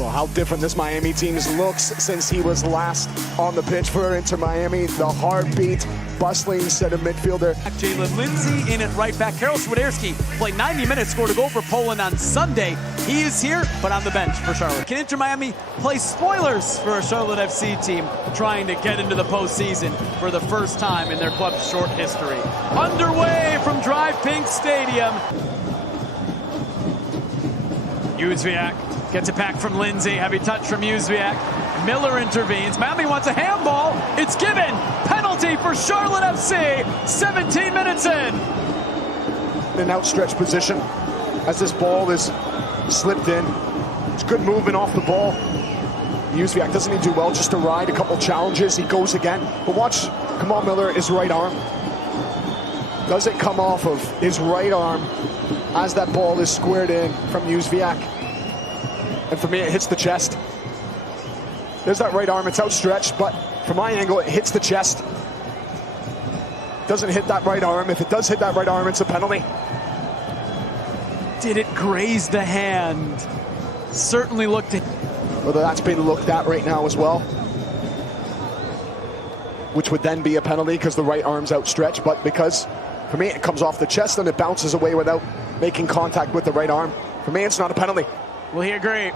Well, how different this Miami team looks since he was last on the pitch for Inter Miami. The heartbeat, bustling center midfielder. Jalen Lindsey in at right back. Karol Swiderski played 90 minutes, scored a goal for Poland on Sunday. He is here, but on the bench for Charlotte. Can Inter Miami play spoilers for a Charlotte FC team trying to get into the postseason for the first time in their club's short history? Underway from Drive Pink Stadium. Jóźwiak gets it back from Lindsey. Heavy touch from Jóźwiak. Miller intervenes. Miami wants a handball. It's given. Penalty for Charlotte FC. 17 minutes in. An outstretched position as this ball is slipped in. It's good movement off the ball. Jóźwiak doesn't he do well just to ride a couple challenges. He goes again. But watch Kamal Miller, his right arm. Does it come off of his right arm as that ball is squared in from Jóźwiak? And for me, it hits the chest. There's that right arm, it's outstretched, but from my angle, it hits the chest. Doesn't hit that right arm. If it does hit that right arm, it's a penalty. Did it graze the hand? Certainly looked at. Whether that's been looked at right now as well, which would then be a penalty because the right arm's outstretched, but because, for me, it comes off the chest and it bounces away without making contact with the right arm. For me, it's not a penalty. Will he agree?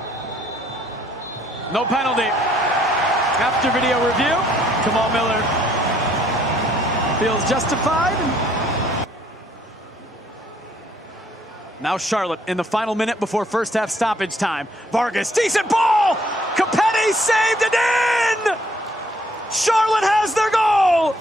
No penalty. After video review, Kamal Miller feels justified. Now Charlotte in the final minute before first half stoppage time. Vargas, decent ball! Capetti saved it in! Charlotte has their goal!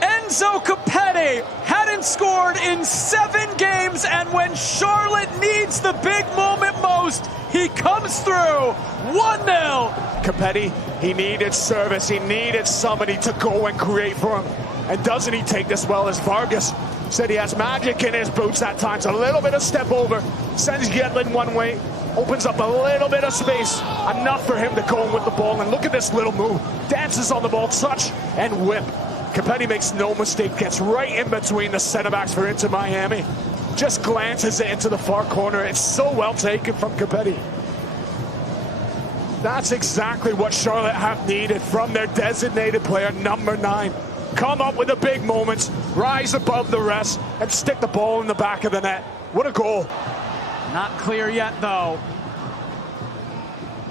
Enzo Capetti hadn't scored in 7 games, and when Charlotte needs the big moment most, he comes through. 1-0. Capetti, he needed service. He needed somebody to go and create for him. And doesn't he take this well, as Vargas said he has magic in his boots at times. A little bit of step over, sends Yedlin one way, opens up a little bit of space, enough for him to go in with the ball. And look at this little move. Dances on the ball, touch and whip. Capetti makes no mistake, gets right in between the center backs for Inter Miami. Just glances it into the far corner. It's so well taken from Capetti. That's exactly what Charlotte have needed from their designated player, number 9. Come up with the big moments, rise above the rest, and stick the ball in the back of the net. What a goal. Not clear yet, though.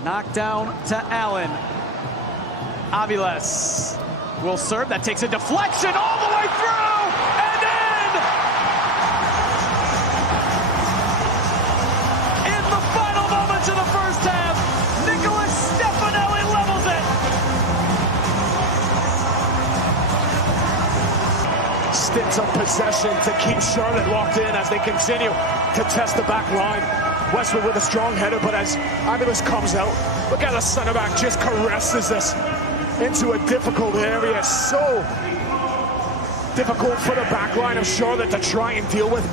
Knockdown to Allen. Aviles will serve. That takes a deflection all the way through and in! In the final moments of the first half, Nicholas Stefanelli levels it. Stints of possession to keep Charlotte locked in as they continue to test the back line. Westwood with a strong header, but as Aviles comes out, look at the center back just caresses this into a difficult area. So difficult for the back line of Charlotte to try and deal with.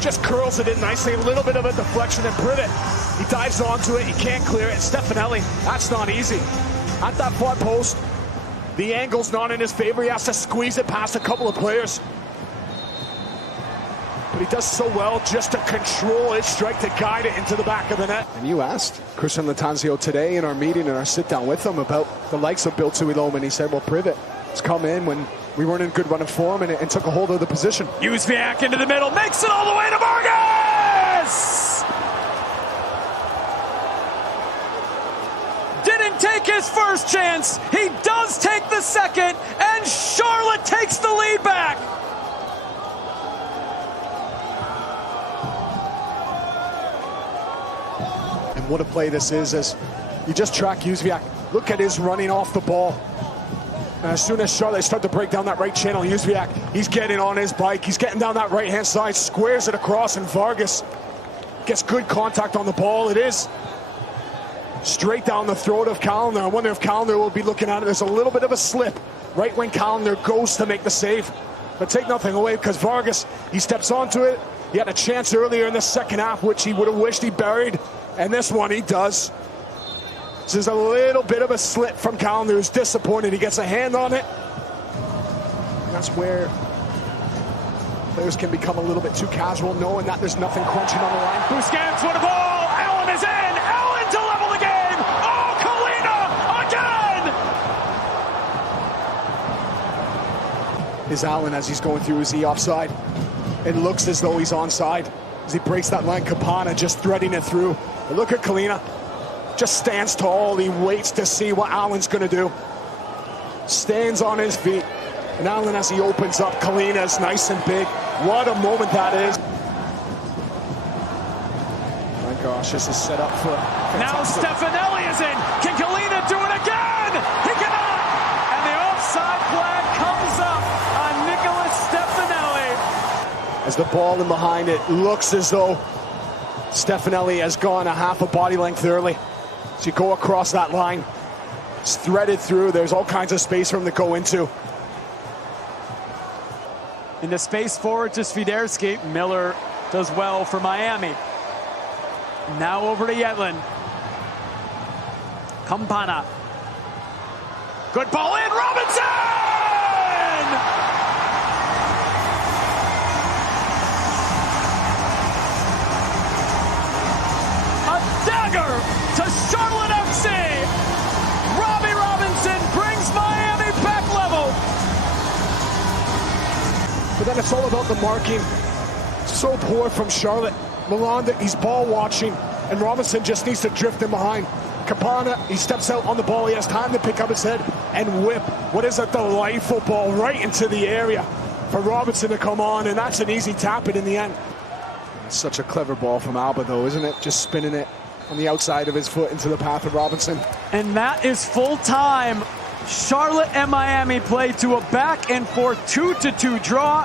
Just curls it in nicely, a little bit of a deflection, and Privet, he dives onto it, he can't clear it. Stefanelli, that's not easy. At that far post, the angle's not in his favor. He has to squeeze it past a couple of players. But he does so well just to control his strike, to guide it into the back of the net. And you asked Christian Lattanzio today in our meeting, in our sit-down with him, about the likes of Bill Tuiloma, and he said, well, Privet has come in when we weren't in good run of form and took a hold of the position. Jóźwiak into the middle, makes it all the way to Vargas! Didn't take his first chance. He does take the second, and Charlotte takes the lead back. And what a play this is, as you just track Jóźwiak. Look at his running off the ball. And as soon as Charlotte start to break down that right channel, Jóźwiak, he's getting on his bike, he's getting down that right-hand side, squares it across, and Vargas gets good contact on the ball. It is straight down the throat of Callender. I wonder if Callender will be looking at it. There's a little bit of a slip right when Callender goes to make the save. But take nothing away, because Vargas, he steps onto it. He had a chance earlier in the second half, which he would have wished he buried. And this one he does. This is a little bit of a slip from Callender, who's disappointed. He gets a hand on it. And that's where Players can become a little bit too casual, knowing that there's nothing crunching on the line. Busquets with a ball. Allen is in. Allen to level the game. Oh, Kalina again. Is Allen as he's going through, is he offside? It looks as though he's onside. As he breaks that line, Campana just threading it through. But look at Kalina. Just stands tall. He waits to see what Allen's going to do. Stands on his feet. And Allen, as he opens up, Kalina's nice and big. What a moment that is. My gosh, this is set up for... Now Stefanelli is in. Can Kalina do it again? He cannot. And the offside flag comes up on Nicolas Stefanelli. As the ball in behind it looks as though Stefanelli has gone a half a body length early. So you go across that line. It's threaded through. There's all kinds of space for him to go into. In the space forward to Swiderski. Miller does well for Miami. Now over to Yedlin. Campana. Good ball in. Robinson! A dagger to Charlotte FC. Robbie Robinson brings Miami back level. But then it's all about the marking. So poor from Charlotte. Malanda, he's ball watching, and Robinson just needs to drift in behind. Campana, he steps out on the ball. He has time to pick up his head and whip. What is a delightful ball right into the area for Robinson to come on, and that's an easy tap it in the end. It's such a clever ball from Alba, though, isn't it? Just spinning it on the outside of his foot into the path of Robinson. And that is full time. Charlotte and Miami play to a back and forth 2-2 draw.